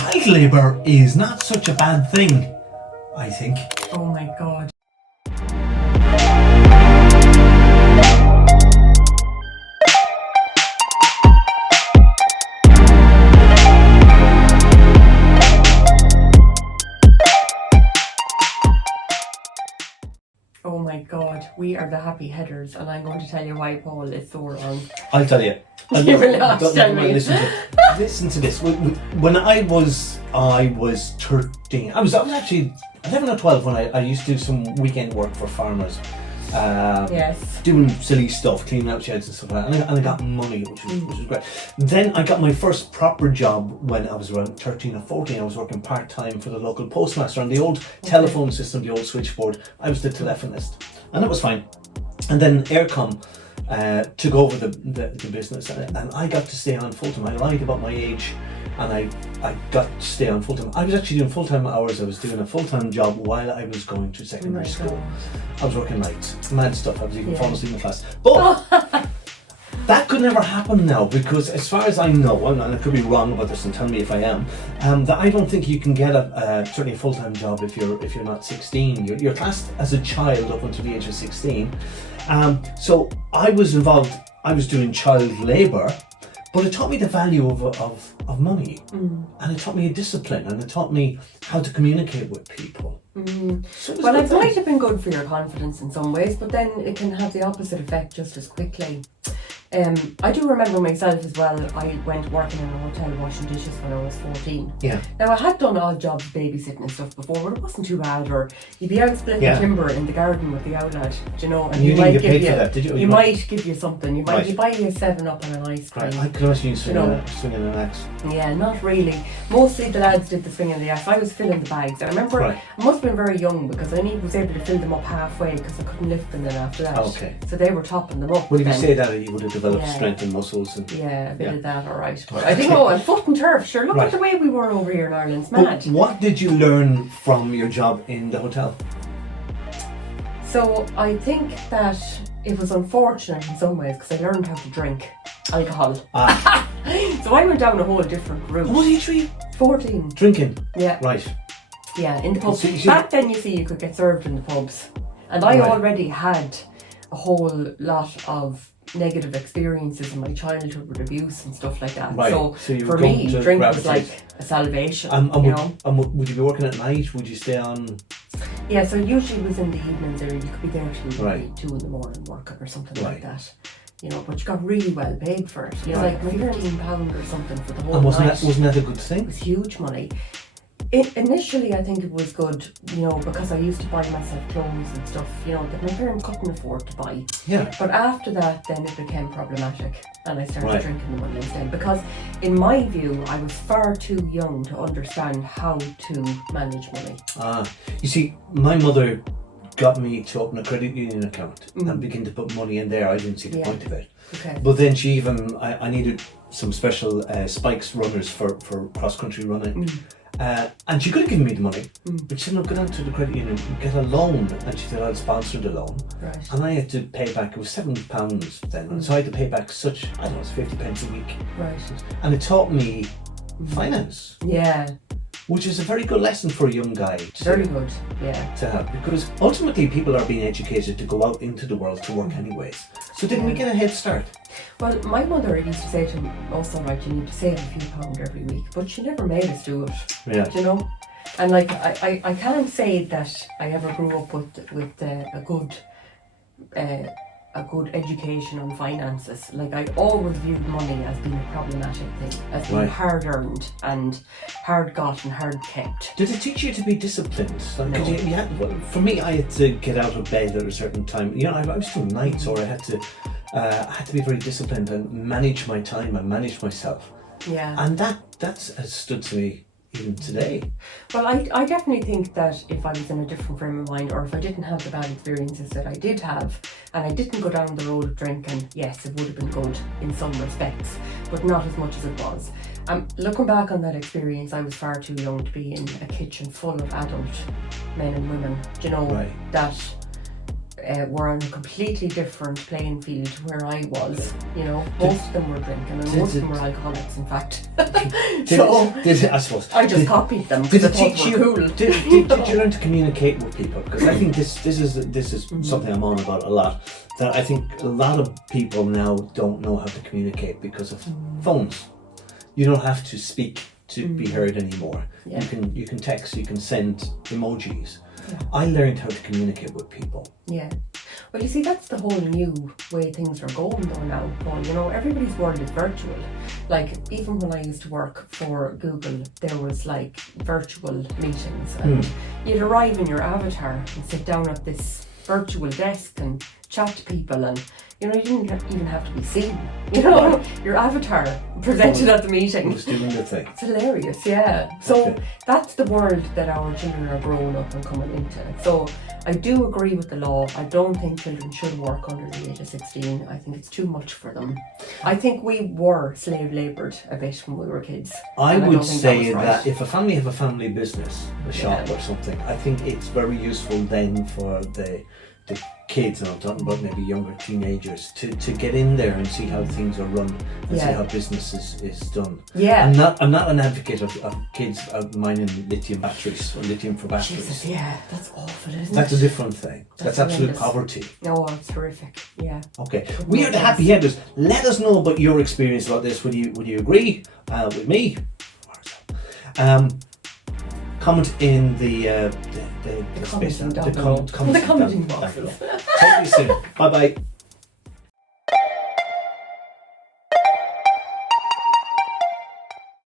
child labour is not such a bad thing, I think. Oh my God. Oh my God, we are the happy headers, and I'm going to tell you why Paul is so wrong. I'll tell you. You will not tell me. Listen to this. When I was 13. I was actually 11 or 12 when I used to do some weekend work for farmers. Yes. Doing silly stuff, cleaning out sheds and stuff like that. And I got money, which was great. Then I got my first proper job when I was around 13 or 14. I was working part-time for the local postmaster on the old telephone system, the old switchboard. I was the telephonist. And that was fine. And then Aircom took over the business, and I got to stay on full-time. I lied about my age, and I got to stay on full-time. I was actually doing full-time hours. I was doing a full-time job while I was going to secondary school. I was working nights, mad stuff. I was even falling asleep in class. But that could never happen now, because as far as I know, and I could be wrong about this, and tell me if I am, that I don't think you can get certainly a full-time job if you're not 16. You're classed as a child up until the age of 16. So I was involved. I was doing child labour, but it taught me the value of money, and it taught me a discipline, and it taught me how to communicate with people. So well, it might have been good for your confidence in some ways, but then it can have the opposite effect just as quickly. I do remember myself as well. I went working in a hotel washing dishes when I was 14. Yeah. Now I had done odd jobs babysitting and stuff before, but it wasn't too bad. Or you'd be out splitting timber in the garden with the outlet, and you didn't get paid for that, did you? You might give you something. You might buy you a 7-Up and an ice cream. I could imagine you swinging an axe. Yeah, not really. Mostly the lads did the swinging of the axe. I was filling the bags. I remember I must have been very young, because I only was able to fill them up halfway because I couldn't lift them then after that. Okay. So they were topping them up. Well, if you say that, you would have developed strength and muscles. And, a bit of that, alright. But I think, and foot and turf, sure, look at the way we were over here in Ireland, it's mad. But what did you learn from your job in the hotel? So I think that it was unfortunate in some ways, because I learned how to drink alcohol. So I went down a whole different route. What age were you? 14. Drinking? Yeah. Right. Yeah, in the pubs. So back then, you see, you could get served in the pubs. And I already had a whole lot of negative experiences in my childhood with abuse and stuff like that. Right. So you for me, drink was like a salvation. Would you be working at night? Would you stay on? Yeah, so usually it was in the evenings, or you could be there till Right. 2 in the morning working or something like that. But you got really well paid for it. Like maybe £13 or something for the whole and wasn't night. That a good thing? It was huge money. Initially, I think it was good, because I used to buy myself clothes and stuff, that my parents couldn't afford to buy. Yeah. But after that, then it became problematic, and I started drinking the money instead. Because, in my view, I was far too young to understand how to manage money. You see, my mother got me to open a credit union account and begin to put money in there. I didn't see the point of it. Okay. But then I needed some special spikes runners for cross-country running. And she could have given me the money, but she said, no, go down to the credit union, get a loan. And she said, I'll sponsor the loan. Right. And I had to pay back, it was £7 then. And so I had to pay back such, I don't know, it's 50 pence a week. Right. And it taught me finance. Yeah. Which is a very good lesson for a young guy. Very good, yeah. To have, because ultimately people are being educated to go out into the world to work anyways. So didn't we get a head start? Well, my mother used to say to me, also, you need to save a few pounds every week, but she never made us do it. Yeah. And I can't say that I ever grew up with a good education on finances. Like, I always viewed money as being a problematic thing, as being hard earned and hard got and hard kept. Did it teach you to be disciplined? No. For me, I had to get out of bed at a certain time. I was doing nights, or I had to be very disciplined and manage my time and manage myself. Yeah. And that has stood to me even today. Well, I definitely think that if I was in a different frame of mind, or if I didn't have the bad experiences that I did have, and I didn't go down the road of drinking, yes, it would have been good in some respects, but not as much as it was. Looking back on that experience, I was far too young to be in a kitchen full of adult men and women, that were on a completely different playing field to where I was. You know, most of them were drinking, and most of them were alcoholics, in fact. I suppose. I just copied them Did because I it thought teach they you? were cool. Did you learn to communicate with people? Because I think this is something I'm on about a lot. That I think a lot of people now don't know how to communicate because of phones. You don't have to speak to be heard anymore. Yeah. You can text. You can send emojis. Yeah. I learned how to communicate with people. Yeah. Well, you see, that's the whole new way things are going though now, Paul. You know, everybody's world is virtual. Like, even when I used to work for Google, there was like virtual meetings, and you'd arrive in your avatar and sit down at this virtual desk and chat to people, and you know, you didn't even have to be seen. You know, your avatar presented at the meeting. Who's doing the thing? It's hilarious, yeah. So Okay. that's the world that our children are growing up and coming into. So I do agree with the law. I don't think children should work under the age of 16. I think it's too much for them. I think we were slave laboured a bit when we were kids. I and would don't think say was right. that if a family have a family business, a shop or something, I think it's very useful then for the kids, and I'm talking about maybe younger teenagers, to get in there and see how things are run and see how business is done. Yeah. I'm not an advocate of kids mining lithium batteries or lithium for batteries. Jesus, yeah, that's awful, isn't That's it? a different thing. That's absolute horrendous. poverty. No, it's horrific. Yeah. Okay, we are the happy headers. Let us know about your experience about this. Would you agree with me? Comment in the commenting space, down below. commenting The commenting down box. below. Talk to you soon. Bye bye.